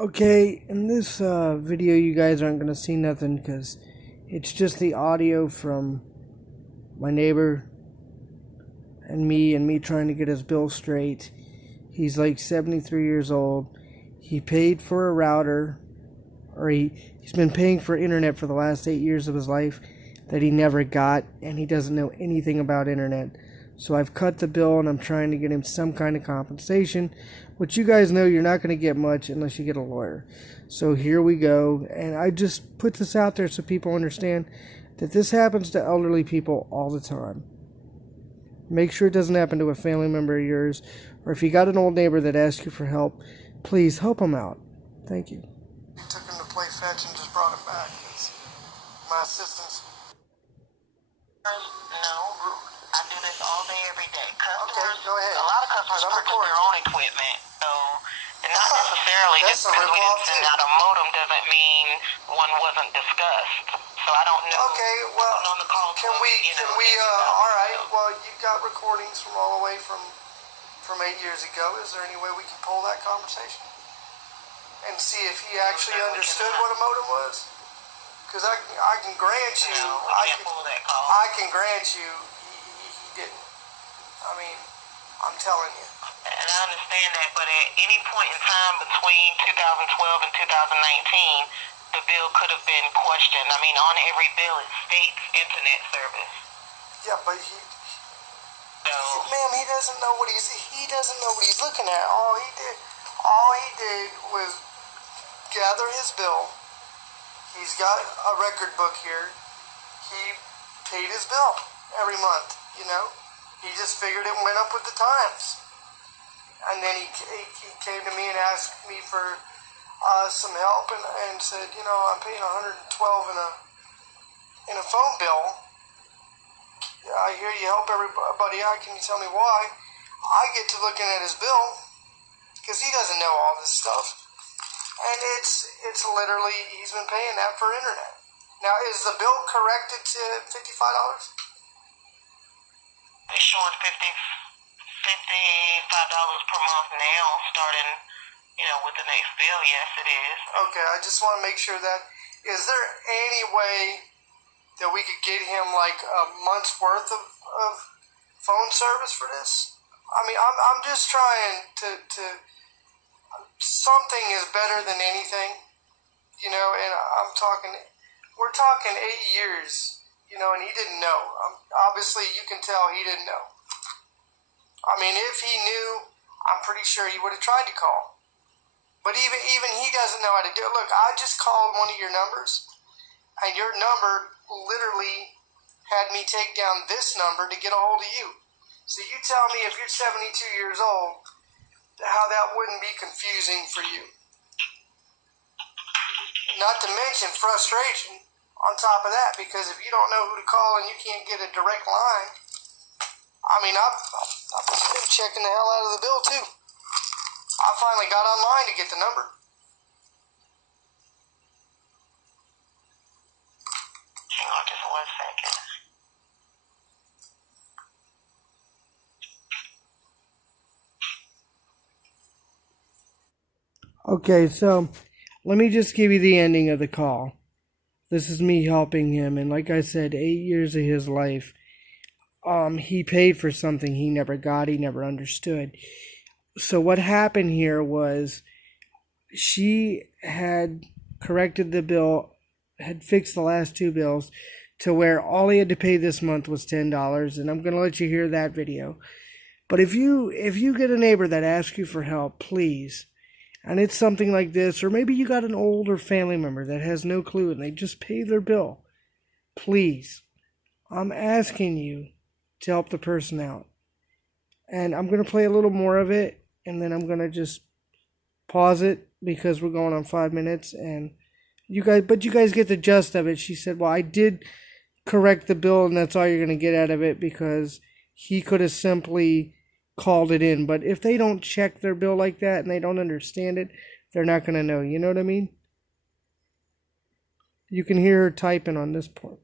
Okay, in this video you guys aren't going to see nothing because it's just the audio from my neighbor and me trying to get his bill straight. He's like 73 years old. He paid for a router, or he's been paying for internet for the last 8 years of his life that he never got, and he doesn't know anything about internet. So I've cut the bill and I'm trying to get him some kind of compensation, which you guys know you're not going to get much unless you get a lawyer. So here we go. And I just put this out there so people understand that this happens to elderly people all the time. Make sure it doesn't happen to a family member of yours, or if you got an old neighbor that asks you for help, please help him out. Thank you. He took him to play fetch and just brought him back. It's my assistant's. No, I do this all day, every day. Customers, Okay, go ahead. A lot of customers purchase their own equipment, so not necessarily just because we didn't send out a modem doesn't mean one wasn't discussed. So I don't know. Okay, well, on the call can we, all right, well, you've got recordings from all the way from 8 years ago. Is there any way we can pull that conversation and see if he actually understood what a modem was? Because I can grant you, I can grant you, he didn't. I mean, I'm telling you. And I understand that, but at any point in time between 2012 and 2019, the bill could have been questioned. I mean, on every bill it states internet service. Yeah, but ma'am, he doesn't know what he's looking at. All he did was gather his bill. He's got a record book here. He paid his bill every month, you know. He just figured it went up with the times. And then he came to me and asked me for some help and said, you know, I'm paying $112 in a phone bill. I hear you help everybody out. Can you tell me why? I get to looking at his bill because he doesn't know all this stuff. And it's literally, he's been paying that for internet. Now, is the bill corrected to $55? It's showing $55 per month now, starting, with the next bill. Yes, it is. Okay, I just want to make sure that, is there any way that we could get him like a month's worth of phone service for this? I mean, I'm just trying to something is better than anything, and we're talking 8 years, and he didn't know. Obviously, you can tell he didn't know. I mean, if he knew, I'm pretty sure he would have tried to call. But even he doesn't know how to do it. Look, I just called one of your numbers, and your number literally had me take down this number to get a hold of you. So you tell me if you're 72 years old, how that wouldn't be confusing for you. Not to mention frustration on top of that, because if you don't know who to call and you can't get a direct line, I mean, I've been checking the hell out of the bill too. I finally got online to get the number. Hang on just 1 second. Okay, so let me just give you the ending of the call. This is me helping him, and like I said, 8 years of his life, he paid for something he never got, he never understood. So what happened here was she had corrected the bill, had fixed the last 2 bills to where all he had to pay this month was $10, and I'm going to let you hear that video. But if you get a neighbor that asks you for help, please, and it's something like this, or maybe you got an older family member that has no clue and they just pay their bill, please, I'm asking you to help the person out. And I'm going to play a little more of it, and then I'm going to just pause it because we're going on 5 minutes, and you guys get the gist of it. She said, well, I did correct the bill, and that's all you're going to get out of it, because he could have simply called it in. But if they don't check their bill like that and they don't understand it, they're not going to know. You know what I mean? You can hear her typing on this point.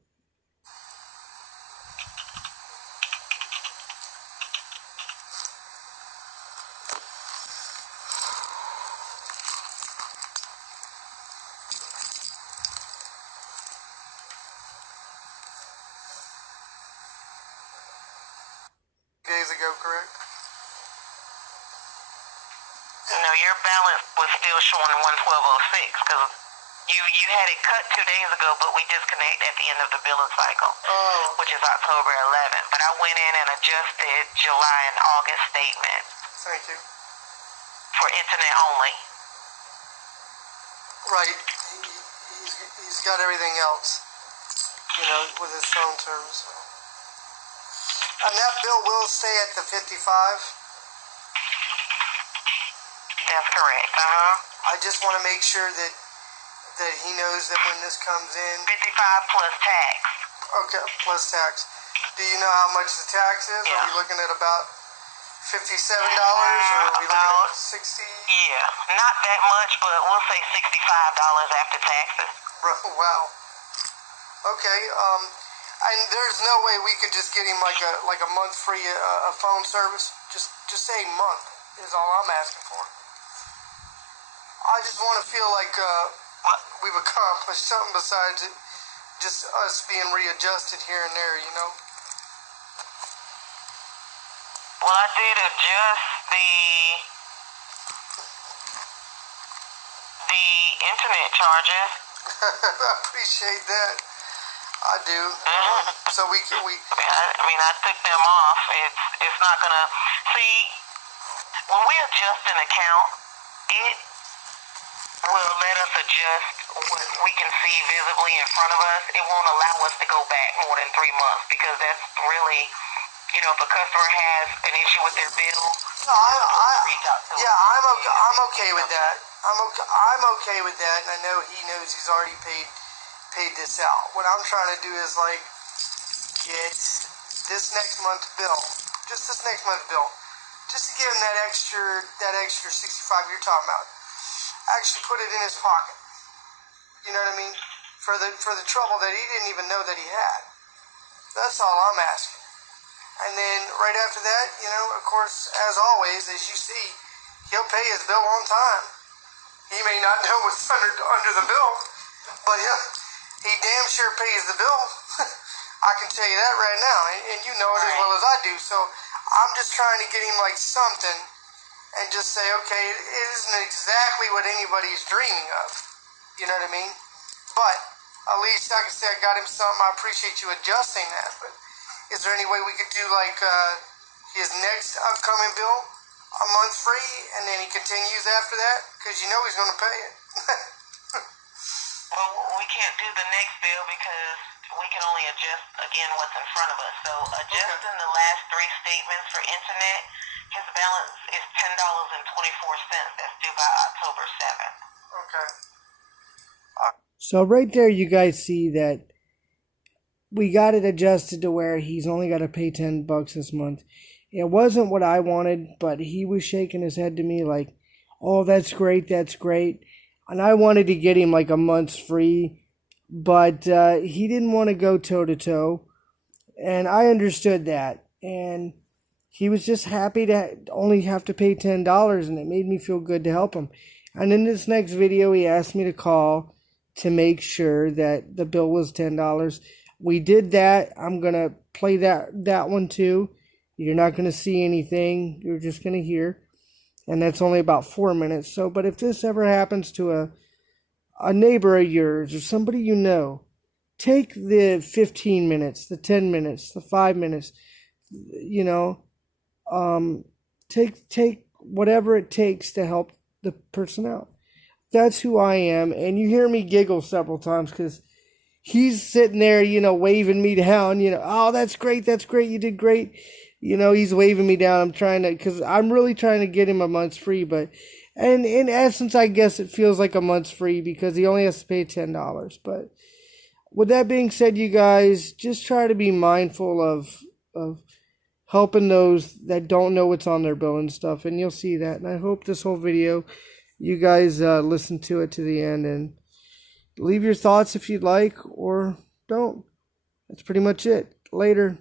days ago, correct? No, your balance was still showing 112.06 because you had it cut 2 days ago, but we disconnect at the end of the billing cycle, which is October 11th. But I went in and adjusted July and August statement Thank you. for internet only. Right. He's got everything else, with his phone service. And that bill will stay at the 55. That's correct. I just want to make sure that he knows that when this comes in. 55 plus tax. Okay, plus tax. Do you know how much the tax is? Yeah. Are we looking at about $57, or are we looking at 60? Yeah, not that much, but we'll say $65 after taxes. Wow. Okay. And there's no way we could just get him like a month free phone service. Just say a month is all I'm asking for. I just want to feel like we've accomplished something besides it, just us being readjusted here and there, Well, I did adjust the internet charges. I appreciate that. I do. So we. I took them off. It's not gonna see when we adjust an account. It will let us adjust what we can see visibly in front of us. It won't allow us to go back more than 3 months because that's really, if a customer has an issue with their bill, No, reach out to us. yeah, I'm okay with that. I'm okay with that, and I know he knows he's already paid this out. What I'm trying to do is get this next month's bill, just to give him that extra 65 you're talking about. Actually, put it in his pocket. You know what I mean? For the trouble that he didn't even know that he had. That's all I'm asking. And then right after that, of course, as always, as you see, he'll pay his bill on time. He may not know what's under the bill, but he damn sure pays the bill. I can tell you that right now, and you know it as well as I do. So I'm just trying to get him something, and just say, okay, it isn't exactly what anybody's dreaming of. You know what I mean? But at least I can say I got him something. I appreciate you adjusting that. But is there any way we could do his next upcoming bill a month free, and then he continues after that? Because he's going to pay it. Well, we can't do the next bill because we can only adjust, again, what's in front of us. So adjusting the last 3 statements for internet, his balance is $10.24. That's due by October 7th. Okay. So right there you guys see that we got it adjusted to where he's only got to pay $10 this month. It wasn't what I wanted, but he was shaking his head to me like, oh, that's great. And I wanted to get him a month's free, but he didn't want to go toe-to-toe, and I understood that. And he was just happy to only have to pay $10, and it made me feel good to help him. And in this next video, he asked me to call to make sure that the bill was $10. We did that. I'm going to play that one too. You're not going to see anything. You're just going to hear. And that's only about 4 minutes. So, but if this ever happens to a neighbor of yours or somebody you know, take the 15 minutes, the 10 minutes, the 5 minutes, take whatever it takes to help the person out. That's who I am. And you hear me giggle several times because he's sitting there, waving me down, oh, that's great, you did great. He's waving me down. Because I'm really trying to get him a month's free, but, and in essence, I guess it feels like a month's free because he only has to pay $10. But with that being said, you guys, just try to be mindful of helping those that don't know what's on their bill and stuff, and you'll see that. And I hope this whole video, you guys listen to it to the end and leave your thoughts if you'd like, or don't. That's pretty much it. Later.